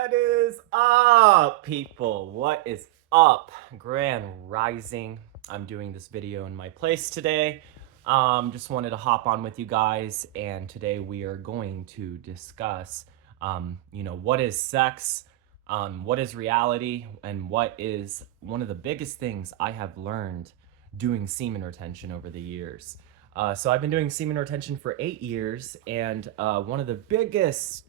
What is up, people? What is up? Grand Rising. I'm doing this video in my place today. Just wanted to hop on with you guys, and today we are going to discuss, what is sex, what is reality, and what is one of the biggest things I have learned doing semen retention over the years. So I've been doing semen retention for 8 years, and one of the biggest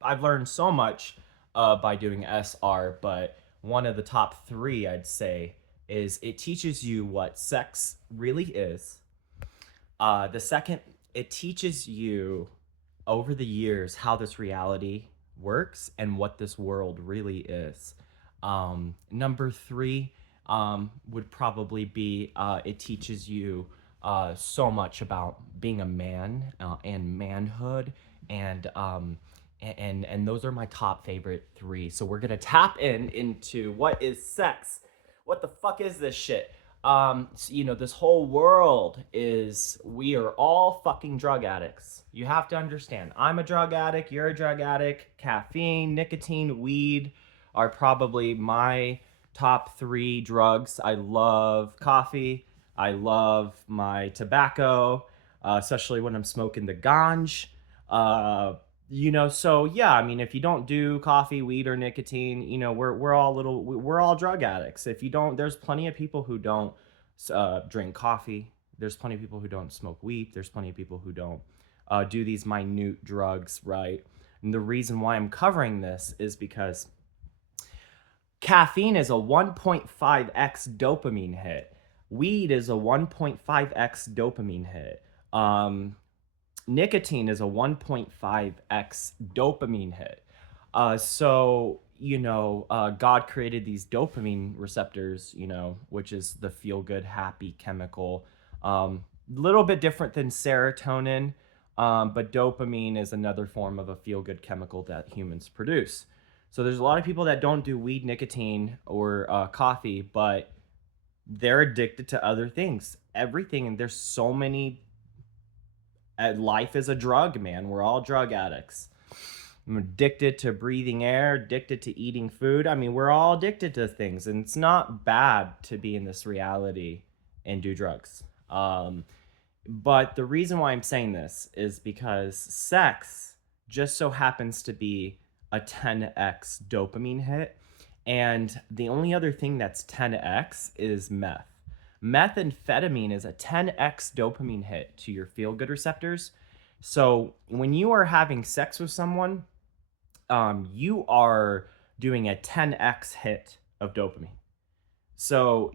I've learned so much by doing SR, but one of the top three I'd say is it teaches you what sex really is. The second, it teaches you over the years how this reality works and what this world really is. Number three would probably be it teaches you so much about being a man and manhood and those are my top favorite three. So we're gonna tap into what is sex. What the fuck is this shit? This whole world is we are all fucking drug addicts. You have to understand. I'm a drug addict. You're a drug addict. Caffeine, nicotine, weed are probably my top three drugs. I love coffee. I love my tobacco, especially when I'm smoking the ganj. So yeah, I mean, if you don't do coffee, weed, or nicotine, we're all drug addicts. If you don't, there's plenty of people who don't drink coffee. There's plenty of people who don't smoke weed. There's plenty of people who don't do these minute drugs, right? And the reason why I'm covering this is because caffeine is a 1.5x dopamine hit. Weed is a 1.5x dopamine hit. Nicotine is a 1.5x dopamine hit. God created these dopamine receptors, which is the feel good, happy chemical. Little bit different than serotonin, but dopamine is another form of a feel good chemical that humans produce. So there's a lot of people that don't do weed, nicotine, or coffee, but they're addicted to other things, everything. And there's so many. Life is a drug, man. We're all drug addicts. I'm addicted to breathing air, addicted to eating food. I mean, we're all addicted to things, and it's not bad to be in this reality and do drugs. But the reason why I'm saying this is because sex just so happens to be a 10x dopamine hit, and the only other thing that's 10x is meth. Methamphetamine is a 10x dopamine hit to your feel good receptors. So when you are having sex with someone, you are doing a 10x hit of dopamine. So,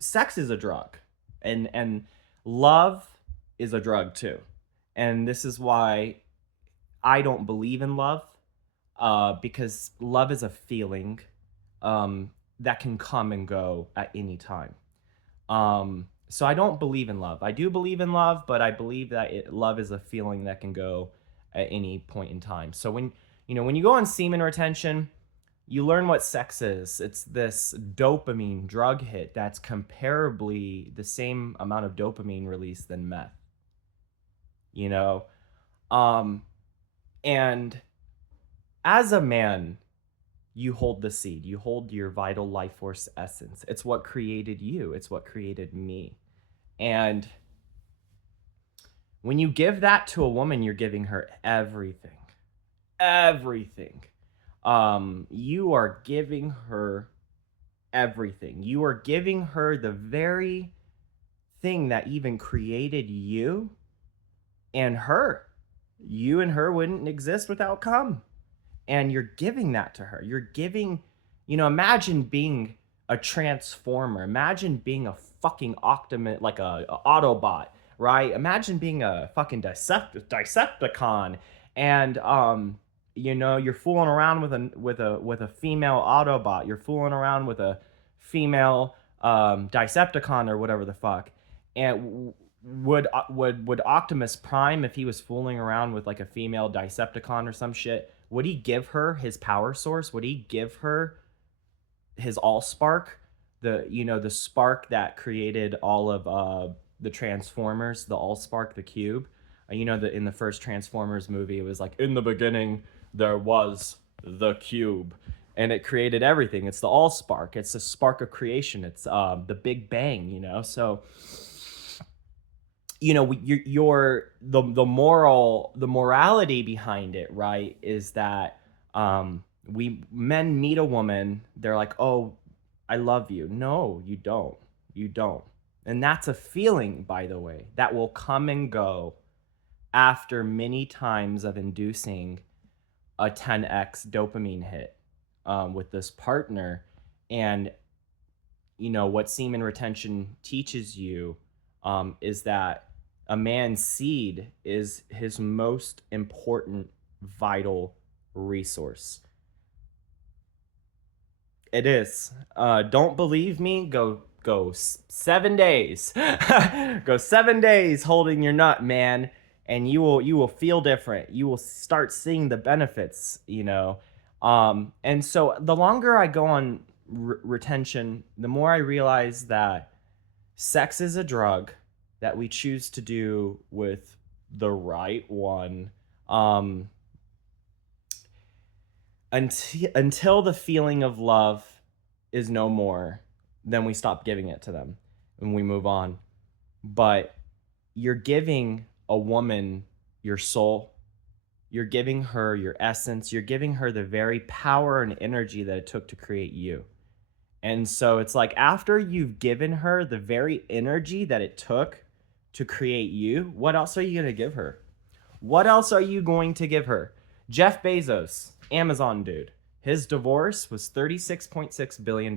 sex is a drug, and love is a drug too. And this is why I don't believe in love, because love is a feeling. That can come and go at any time. So I don't believe in love. I do believe in love, but I believe that love is a feeling that can go at any point in time. So when you go on semen retention, you learn what sex is. It's this dopamine drug hit that's comparably the same amount of dopamine released than meth. And as a man, you hold the seed. You hold your vital life force essence. It's what created you. It's what created me. And when you give that to a woman, you're giving her everything. Everything. You are giving her everything. You are giving her the very thing that even created you and her. You and her wouldn't exist without cum. And you're giving that to her. You're giving, imagine being a transformer. Imagine being a fucking Optimus, like a Autobot, right? Imagine being a fucking Decepticon, and you're fooling around with a female Autobot. You're fooling around with a female Decepticon or whatever the fuck. And would Optimus Prime, if he was fooling around with like a female Decepticon or some shit, would he give her his power source? Would he give her his Allspark? The spark that created all of the Transformers, the Allspark, the cube. In the first Transformers movie, it was like, in the beginning, there was the cube, and it created everything. It's the all spark. It's the spark of creation. It's the Big Bang. So the morality behind it, right, is that we men meet a woman, they're like, oh, I love you. No, you don't. And that's a feeling, by the way, that will come and go after many times of inducing a 10x dopamine hit with this partner. And what semen retention teaches you is that a man's seed is his most important vital resource. It is. Don't believe me? Go 7 days. Go 7 days holding your nut, man, and you will feel different. You will start seeing the benefits. And so the longer I go on retention, the more I realize that sex is a drug that we choose to do with the right one. Until the feeling of love is no more, then we stop giving it to them and we move on. But you're giving a woman your soul, you're giving her your essence, you're giving her the very power and energy that it took to create you. And so it's like, after you've given her the very energy that it took to create you, what else are you going to give her? What else are you going to give her? Jeff Bezos, Amazon dude, his divorce was $36.6 billion.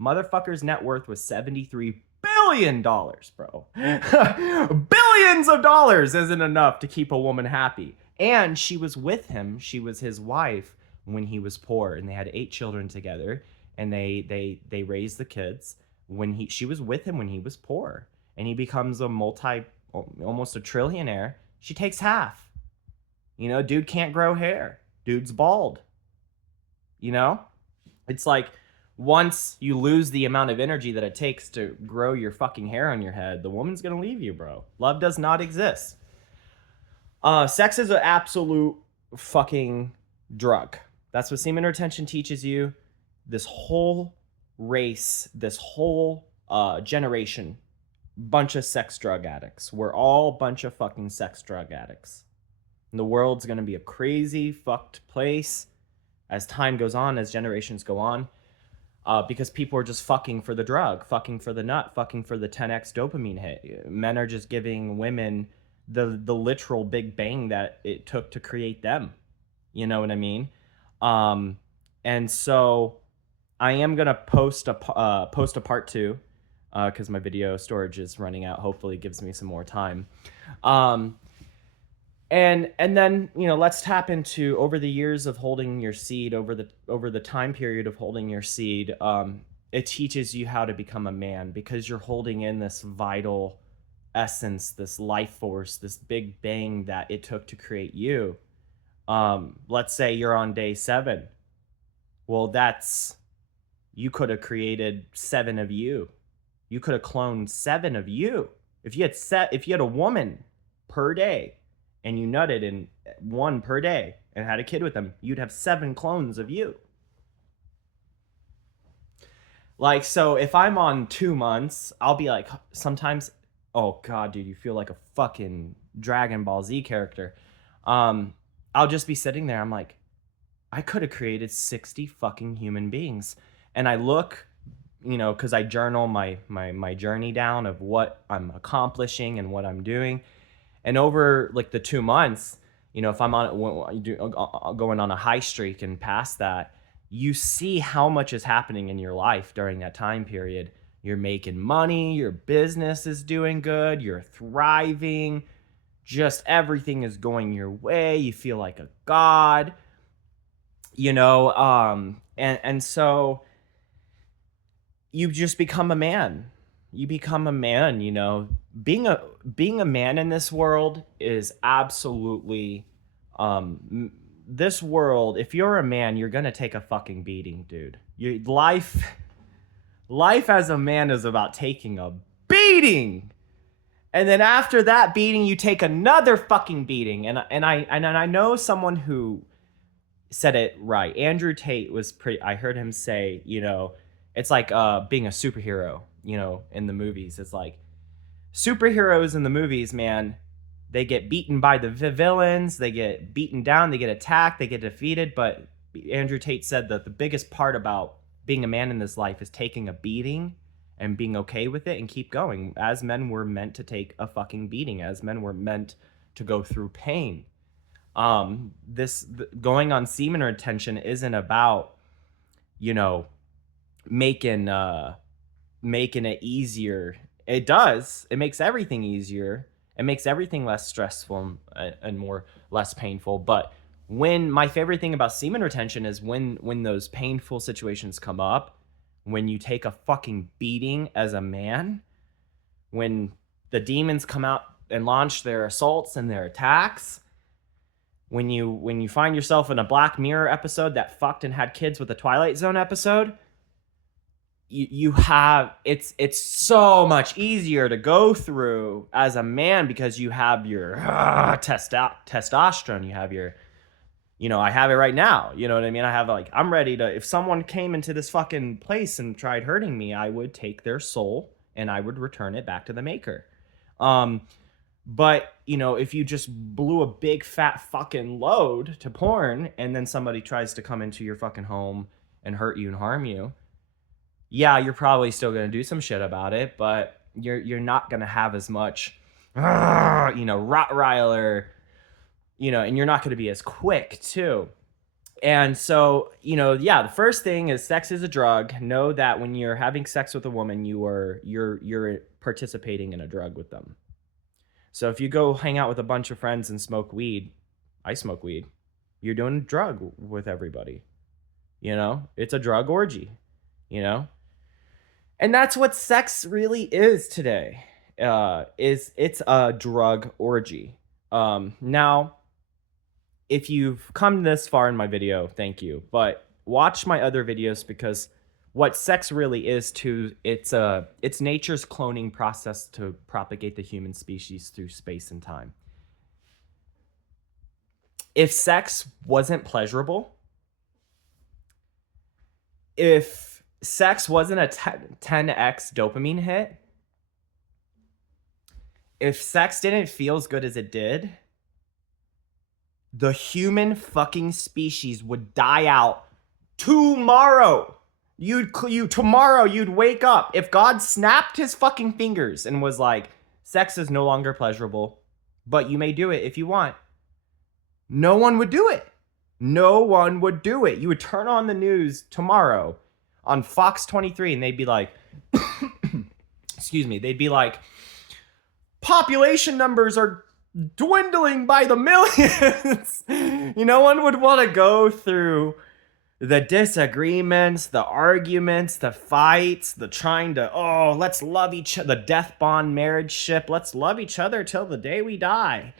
Motherfucker's net worth was $73 billion, bro. Billions of dollars isn't enough to keep a woman happy. And she was with him. She was his wife when he was poor, and they had 8 children together, and they raised the kids when she was with him when he was poor, and he becomes almost a trillionaire. She takes half. Dude can't grow hair. Dude's bald. It's like, once you lose the amount of energy that it takes to grow your fucking hair on your head, the woman's gonna leave you, bro. Love does not exist. Sex is an absolute fucking drug. That's what semen retention teaches you. This whole race, this whole generation, bunch of sex drug addicts. We're all a bunch of fucking sex drug addicts. And the world's gonna be a crazy, fucked place as time goes on, as generations go on. Because people are just fucking for the drug, fucking for the nut, fucking for the 10x dopamine hit. Men are just giving women the literal Big Bang that it took to create them. You know what I mean? And so I am gonna post a part 2 because my video storage is running out. Hopefully, it gives me some more time. And then let's tap into, over the years of holding your seed, over the time period of holding your seed, it teaches you how to become a man, because you're holding in this vital essence, this life force, this Big Bang that it took to create you. Let's say you're on day 7. Well, you could have created 7 of you. You could have cloned 7 of you. If you had a woman per day, and you nutted in 1 per day and had a kid with them, you'd have 7 clones of you. Like, so if I'm on 2 months, I'll be like, sometimes, oh God, dude, you feel like a fucking Dragon Ball Z character. I'll just be sitting there. I'm like, I could have created 60 fucking human beings. And I look, because I journal my journey down of what I'm accomplishing and what I'm doing. And over like the 2 months, if I'm going on a high streak and past that, you see how much is happening in your life during that time period. You're making money, your business is doing good, you're thriving, just everything is going your way. You feel like a god, and so you just become a man. You become a man. Being a man in this world is absolutely, this world, if you're a man, you're gonna take a fucking beating, dude. Life as a man is about taking a beating, and then after that beating, you take another fucking beating. And I know someone who said it right. Andrew Tate was pretty, I heard him say, it's like being a superhero, in the movies. It's like superheroes in the movies, man, they get beaten by the villains, they get beaten down, they get attacked, they get defeated. But Andrew Tate said that the biggest part about being a man in this life is taking a beating and being okay with it and keep going. As men, we're meant to take a fucking beating. As men, we're meant to go through pain. Going on semen retention isn't about, you know, making making it easier. It does. It makes everything easier. It makes everything less stressful and more less painful. But when my favorite thing about semen retention is when those painful situations come up, when you take a fucking beating as a man, when the demons come out and launch their assaults and their attacks, when you find yourself in a Black Mirror episode that fucked and had kids with a Twilight Zone episode, you have it's so much easier to go through as a man because you have your testosterone. You have your, I have it right now. You know what I mean? I have, like, I'm ready to, if someone came into this fucking place and tried hurting me, I would take their soul and I would return it back to the maker. But, if you just blew a big fat fucking load to porn and then somebody tries to come into your fucking home and hurt you and harm you, yeah, you're probably still going to do some shit about it, but you're not going to have as much, Rottweiler, and you're not going to be as quick too. And so, the first thing is sex is a drug. Know that when you're having sex with a woman, you're participating in a drug with them. So if you go hang out with a bunch of friends and smoke weed, I smoke weed, you're doing a drug with everybody. It's a drug orgy, And that's what sex really is today. It's a drug orgy. Now, if you've come this far in my video, thank you. But watch my other videos, because what sex really is it's nature's cloning process to propagate the human species through space and time. If sex wasn't pleasurable, if sex wasn't a 10x dopamine hit, if sex didn't feel as good as it did, the human fucking species would die out tomorrow. Tomorrow you'd wake up. If God snapped his fucking fingers and was like, sex is no longer pleasurable, but you may do it if you want, no one would do it. No one would do it. You would turn on the news tomorrow on Fox 23 and they'd be like, excuse me, they'd be like, population numbers are dwindling by the millions. No one would want to go through the disagreements, the arguments, the fights, the trying to, let's love each other, the death bond marriage ship, let's love each other till the day we die,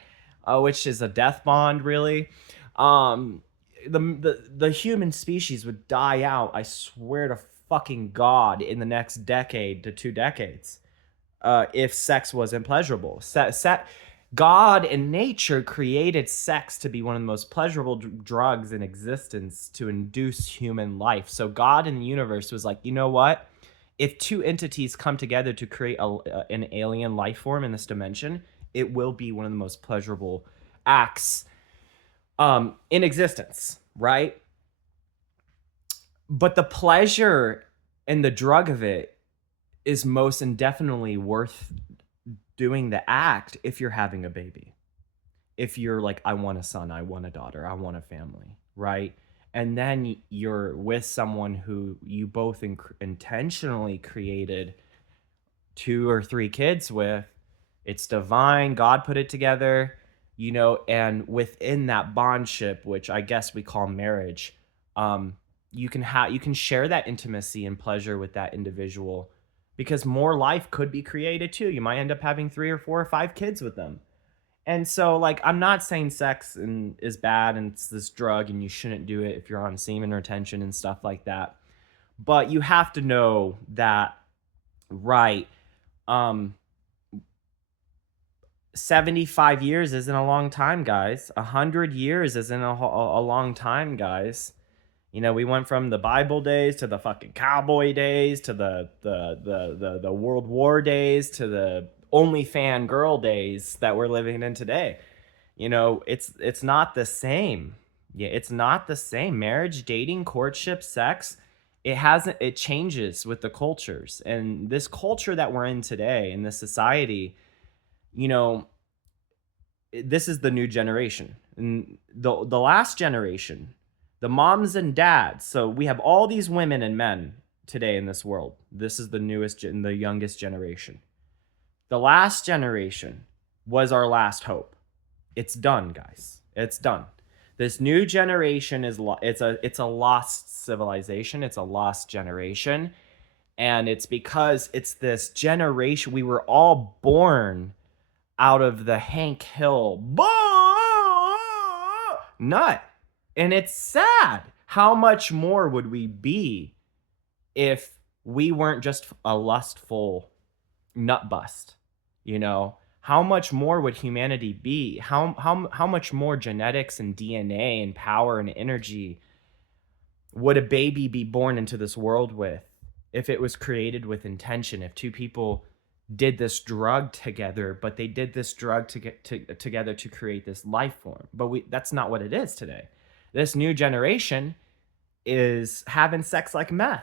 which is a death bond, really. The human species would die out, I swear to fucking God, in the next decade to 2 decades, if sex wasn't pleasurable. God in nature created sex to be one of the most pleasurable drugs in existence to induce human life. So God in the universe was like, you know what? If 2 entities come together to create an alien life form in this dimension, it will be one of the most pleasurable acts in existence, right? But the pleasure and the drug of it is most indefinitely worth doing the act if you're having a baby. If you're like, I want a son, I want a daughter, I want a family, right? And then you're with someone who you both intentionally created 2 or 3 kids with. It's divine. God put it together, and within that bondship, which I guess we call marriage, you can share that intimacy and pleasure with that individual, because more life could be created too. You might end up having 3 or 4 or 5 kids with them. And so, like, I'm not saying sex is bad and it's this drug and you shouldn't do it if you're on semen retention and stuff like that. But you have to know that, right, 75 years isn't a long time, guys. 100 years isn't a long time, guys. You know, we went from the Bible days to the fucking cowboy days to the World War days to the only fan girl days that we're living in today. You know, it's not the same. Yeah, it's not the same. Marriage, dating, courtship, sex, it changes with the cultures. And this culture that we're in today in this society, you know, this is the new generation. And the last generation, the moms and dads. So we have all these women and men today in this world. This is the newest and the youngest generation. The last generation was our last hope. It's done, guys. It's done. This new generation it's a lost civilization. It's a lost generation, and it's because it's this generation we were all born out of the Hank Hill nut. And it's sad. How much more would we be if we weren't just a lustful nut bust? You know, how much more would humanity be? How much more genetics and DNA and power and energy would a baby be born into this world with if it was created with intention? If two people did this drug together, but they did this drug together to create this life form. But that's not what it is today. This new generation is having sex like meth.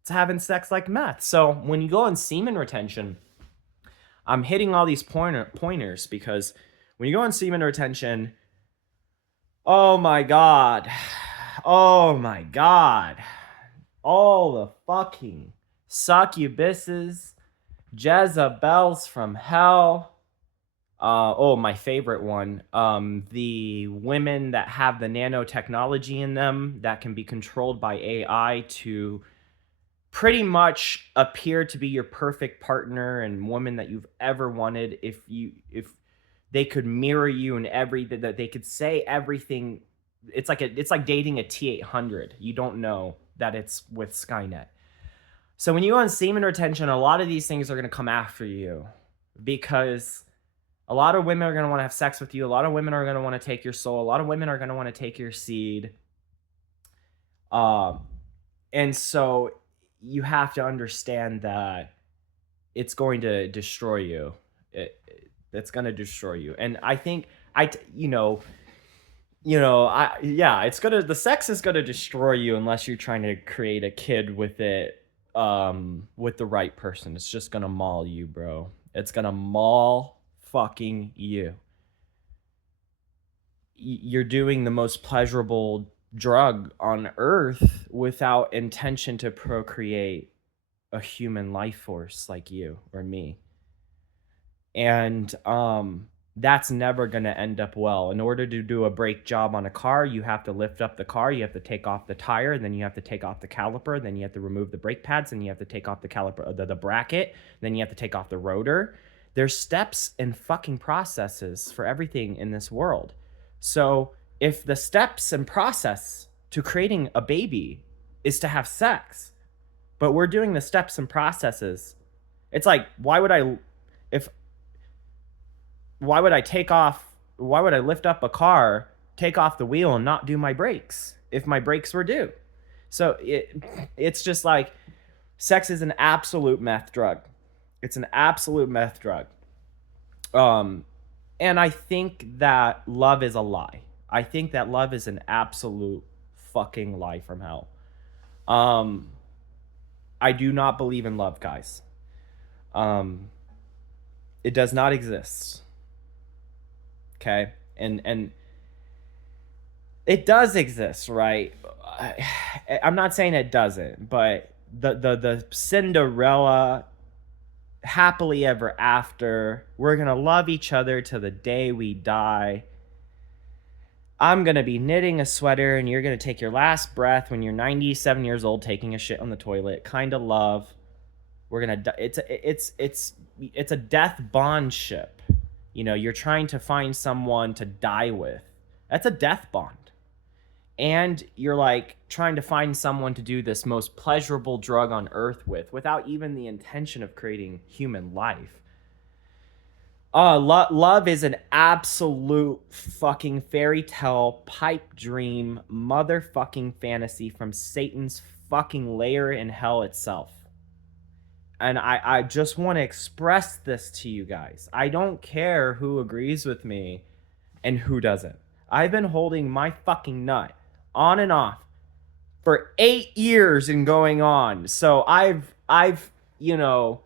It's having sex like meth. So when you go on semen retention, I'm hitting all these pointers because when you go on semen retention, oh my God. Oh my God. All the fucking succubuses, Jezebels from hell. Oh, my favorite one. The women that have the nanotechnology in them that can be controlled by AI to pretty much appear to be your perfect partner and woman that you've ever wanted. If they could mirror you in everything, that they could say everything. It's like dating a T-800. You don't know that it's with Skynet. So when you go on semen retention, a lot of these things are going to come after you because a lot of women are going to want to have sex with you. A lot of women are going to want to take your soul. A lot of women are going to want to take your seed. And so you have to understand that it's going to destroy you. It's going to destroy you. And I think the sex is gonna destroy you unless you're trying to create a kid with it, with the right person. It's just gonna maul you, bro. It's gonna maul fucking you. You're doing the most pleasurable drug on earth without intention to procreate a human life force like you or me. And that's never going to end up well. In order to do a brake job on a car, you have to lift up the car, you have to take off the tire, then you have to take off the caliper, then you have to remove the brake pads, then you have to take off the caliper, the bracket, then you have to take off the rotor. There's steps and fucking processes for everything in this world. So if the steps and process to creating a baby is to have sex, but we're doing the steps and processes, it's like, why would I lift up a car, take off the wheel, and not do my brakes if my brakes were due? So it's just like sex is an absolute meth drug. It's an absolute meth drug. And I think that love is a lie. I think that love is an absolute fucking lie from hell. I do not believe in love, guys. It does not exist. Okay? And it does exist, right? I'm not saying it doesn't, but the Cinderella happily ever after, we're gonna love each other till the day we die. I'm gonna be knitting a sweater and you're gonna take your last breath when you're 97 years old taking a shit on the toilet kind of love. We're gonna it's a death bond ship. You know, you're trying to find someone to die with. That's a death bond. And you're like trying to find someone to do this most pleasurable drug on earth with without even the intention of creating human life. Love is an absolute fucking fairy tale, pipe dream, motherfucking fantasy from Satan's fucking lair in hell itself. And I just want to express this to you guys. I don't care who agrees with me and who doesn't. I've been holding my fucking nut on and off for 8 years and going on. So you know,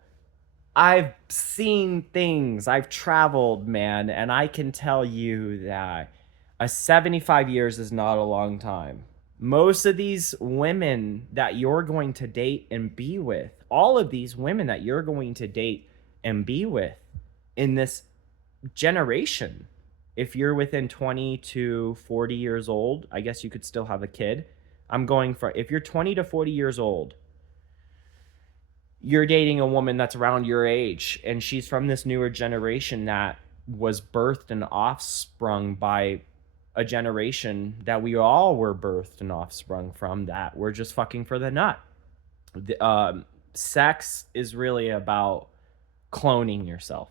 I've seen things. I've traveled, man, and I can tell you that a 75 years is not a long time. Most of these women that you're going to date and be with, all of these women that you're going to date and be with in this generation, if you're within 20 to 40 years old, I guess you could still have a kid. I'm going for, if you're 20 to 40 years old, you're dating a woman that's around your age, and she's from this newer generation that was birthed and offsprung by a generation that we all were birthed and offsprung from, that we're just fucking for the nut. Sex is really about cloning yourself.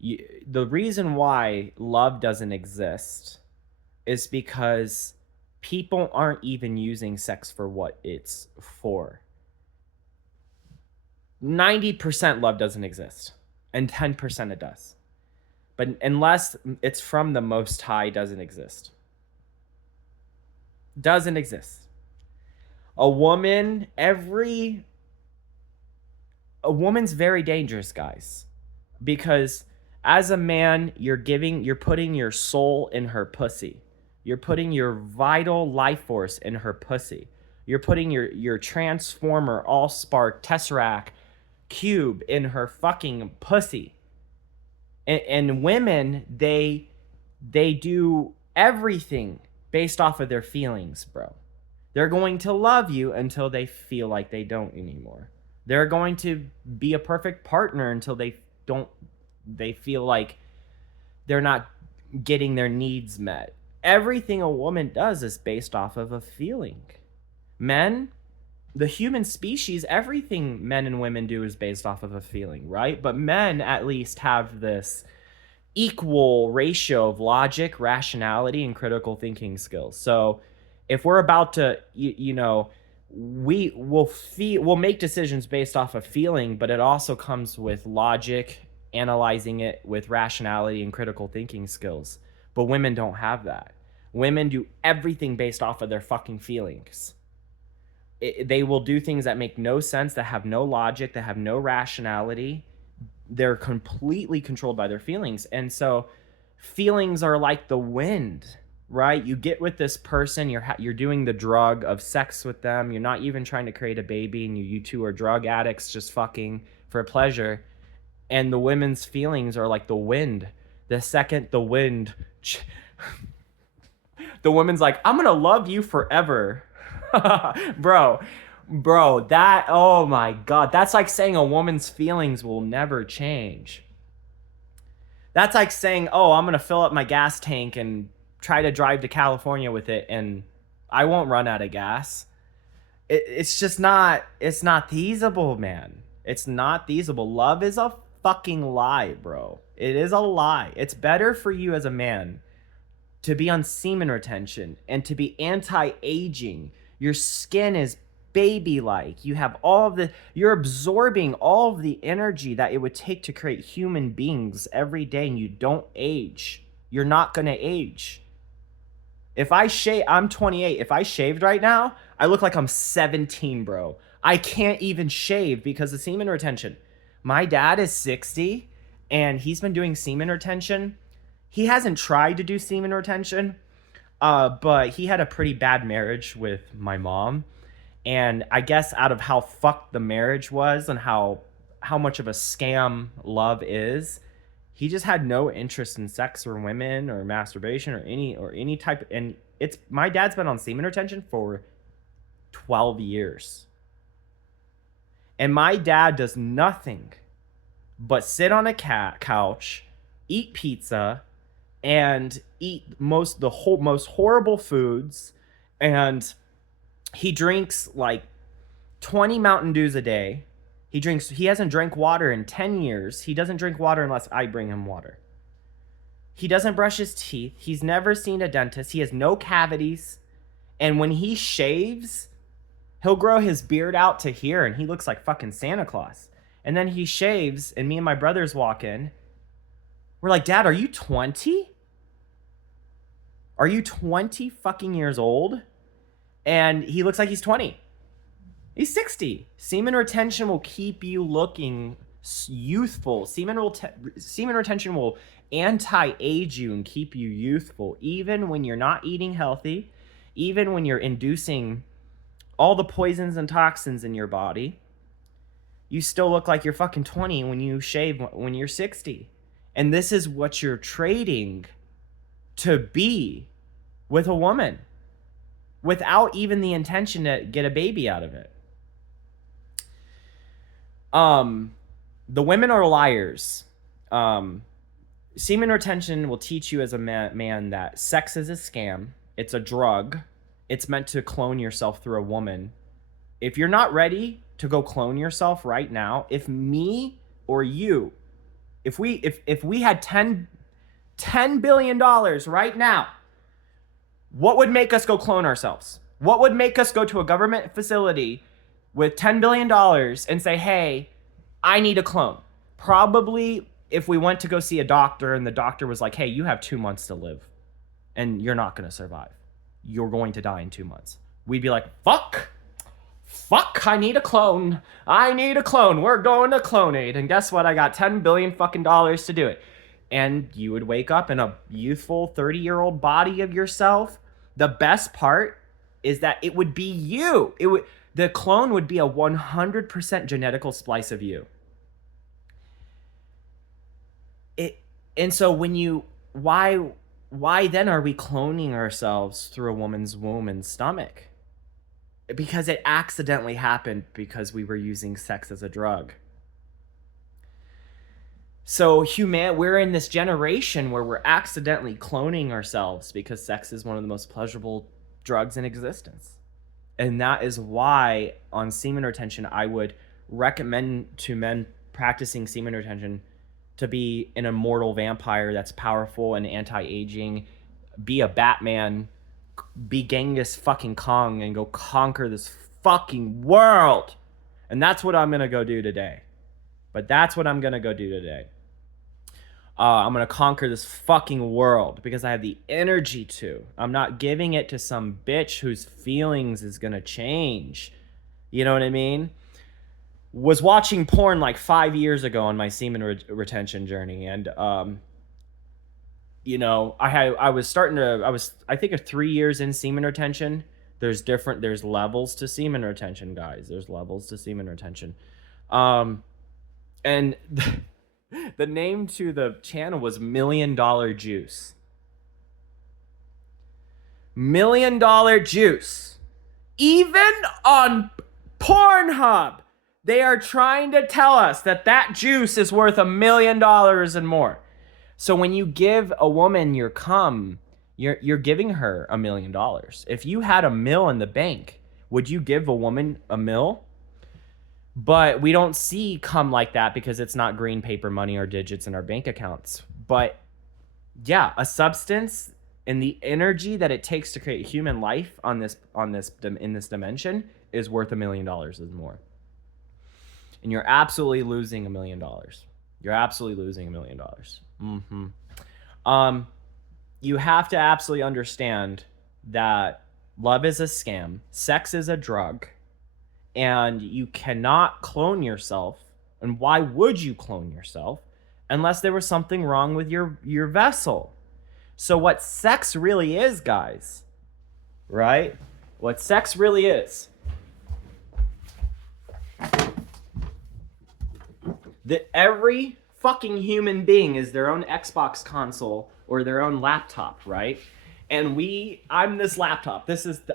The reason why love doesn't exist is because people aren't even using sex for what it's for. 90% love doesn't exist, and 10% it does. But unless it's from the Most High, doesn't exist. Doesn't exist. A woman's very dangerous, guys, because as a man, you're putting your soul in her pussy. You're putting your vital life force in her pussy. You're putting your transformer, all-spark, tesseract, cube in her fucking pussy. And women, they do everything based off of their feelings, bro. They're going to love you until they feel like they don't anymore. They're going to be a perfect partner until they feel like they're not getting their needs met. Everything a woman does is based off of a feeling. Men, the human species, everything men and women do is based off of a feeling, right? But men at least have this equal ratio of logic, rationality, and critical thinking skills. So if we're about to, we'll make decisions based off of feeling, but it also comes with logic, analyzing it with rationality and critical thinking skills. But women don't have that. Women do everything based off of their fucking feelings. They will do things that make no sense, that have no logic, that have no rationality. They're completely controlled by their feelings. And so feelings are like the wind, right? You get with this person, you're doing the drug of sex with them. You're not even trying to create a baby, and you two are drug addicts just fucking for pleasure. And the women's feelings are like the wind. The second the wind, the woman's like, I'm gonna love you forever. bro, that, oh my God, that's like saying a woman's feelings will never change. That's like saying, oh, I'm gonna fill up my gas tank and try to drive to California with it, and I won't run out of gas. It's just not, it's not feasible, man. It's not feasible. Love is a fucking lie, bro. It is a lie. It's better for you as a man to be on semen retention and to be anti-aging. Your skin is baby-like. You have you're absorbing all of the energy that it would take to create human beings every day, and you don't age. You're not gonna age. If I shave, I'm 28. If I shaved right now, I look like I'm 17, bro. I can't even shave because of semen retention. My dad is 60, and he's been doing semen retention. He hasn't tried to do semen retention, but he had a pretty bad marriage with my mom. And I guess out of how fucked the marriage was and how much of a scam love is, he just had no interest in sex or women or masturbation or any type. And my dad's been on semen retention for 12 years. And my dad does nothing but sit on a couch, eat pizza, and eat most horrible foods, and he drinks like 20 Mountain Dews a day, He hasn't drank water in 10 years. He doesn't drink water unless I bring him water. He doesn't brush his teeth. He's never seen a dentist. He has no cavities. And when he shaves, he'll grow his beard out to here and he looks like fucking Santa Claus. And then he shaves and me and my brothers walk in. We're like, Dad, are you 20? Are you 20 fucking years old? And he looks like he's 20. He's 60. Semen retention will keep you looking youthful. Semen retention will anti-age you and keep you youthful, even when you're not eating healthy, even when you're inducing all the poisons and toxins in your body. You still look like you're fucking 20 when you shave when you're 60. And this is what you're trading to be with a woman without even the intention to get a baby out of it. The women are liars. Semen retention will teach you as a man that sex is a scam. It's a drug. It's meant to clone yourself through a woman. If you're not ready to go clone yourself right now, if me or you, if we had $10 billion right now, what would make us go clone ourselves? What would make us go to a government facility with $10 billion and say, hey, I need a clone? Probably if we went to go see a doctor and the doctor was like, hey, you have 2 months to live and you're not going to survive. You're going to die in 2 months. We'd be like, fuck, I need a clone. We're going to Clonate. And guess what? I got $10 billion fucking dollars to do it. And you would wake up in a youthful 30-year-old body of yourself. The best part is that it would be you. The clone would be a 100% genetical splice of you. And so why then are we cloning ourselves through a woman's womb and stomach? Because it accidentally happened because we were using sex as a drug. So we're in this generation where we're accidentally cloning ourselves because sex is one of the most pleasurable drugs in existence. And that is why on semen retention, I would recommend to men practicing semen retention to be an immortal vampire that's powerful and anti-aging, be a Batman, be Genghis fucking Kong and go conquer this fucking world. And that's what I'm going to go do today. I'm going to conquer this fucking world because I have the energy to. I'm not giving it to some bitch whose feelings is going to change. You know what I mean? Was watching porn like 5 years ago on my semen retention journey. And, I was I think 3 years in semen retention. There's levels to semen retention, guys. There's levels to semen retention. And the name to the channel was $1 Million Juice. $1 Million Juice. Even on Pornhub, they are trying to tell us that juice is worth $1 million and more. So when you give a woman your cum, you're giving her $1 million. If you had $1 million in the bank, would you give a woman $1 million? But we don't see cum like that because it's not green paper money or digits in our bank accounts. But yeah, a substance and the energy that it takes to create human life in this dimension is worth $1 million and more. And you're absolutely losing $1 million. You're absolutely losing $1 million. You have to absolutely understand that love is a scam, sex is a drug, and you cannot clone yourself. And why would you clone yourself unless there was something wrong with your vessel? So what sex really is, guys, right? What sex really is, that every fucking human being is their own Xbox console or their own laptop, right? And I'm this laptop.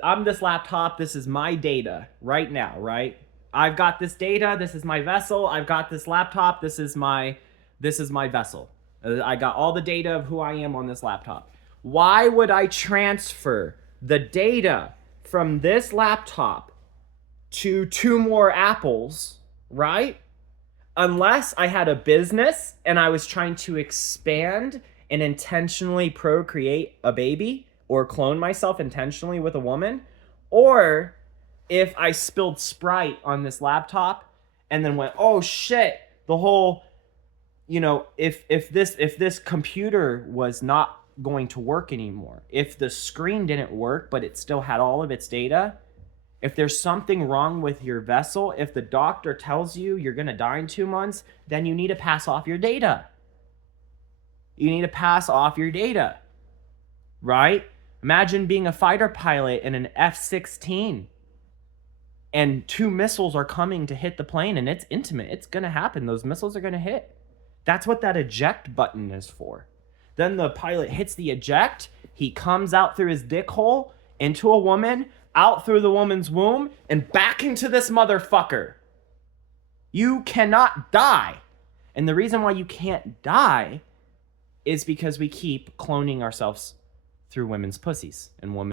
I'm this laptop. This is my data right now, right? I've got this data. This is my vessel. I've got this laptop. This is my vessel. I got all the data of who I am on this laptop. Why would I transfer the data from this laptop to 2 more apples, right? unless I had a business and I was trying to expand and intentionally procreate a baby or clone myself intentionally with a woman, or if I spilled Sprite on this laptop and then went, oh shit, the whole, if this computer was not going to work anymore, if the screen didn't work but it still had all of its data, if there's something wrong with your vessel, if the doctor tells you you're going to die in 2 months, then you need to pass off your data. You need to pass off your data, right? Imagine being a fighter pilot in an F-16 and 2 missiles are coming to hit the plane, and it's intimate. It's going to happen. Those missiles are going to hit. That's what that eject button is for. Then the pilot hits the eject. He comes out through his dick hole into a woman, out through the woman's womb, and back into this motherfucker. You cannot die. And the reason why you can't die is because we keep cloning ourselves through women's pussies and women's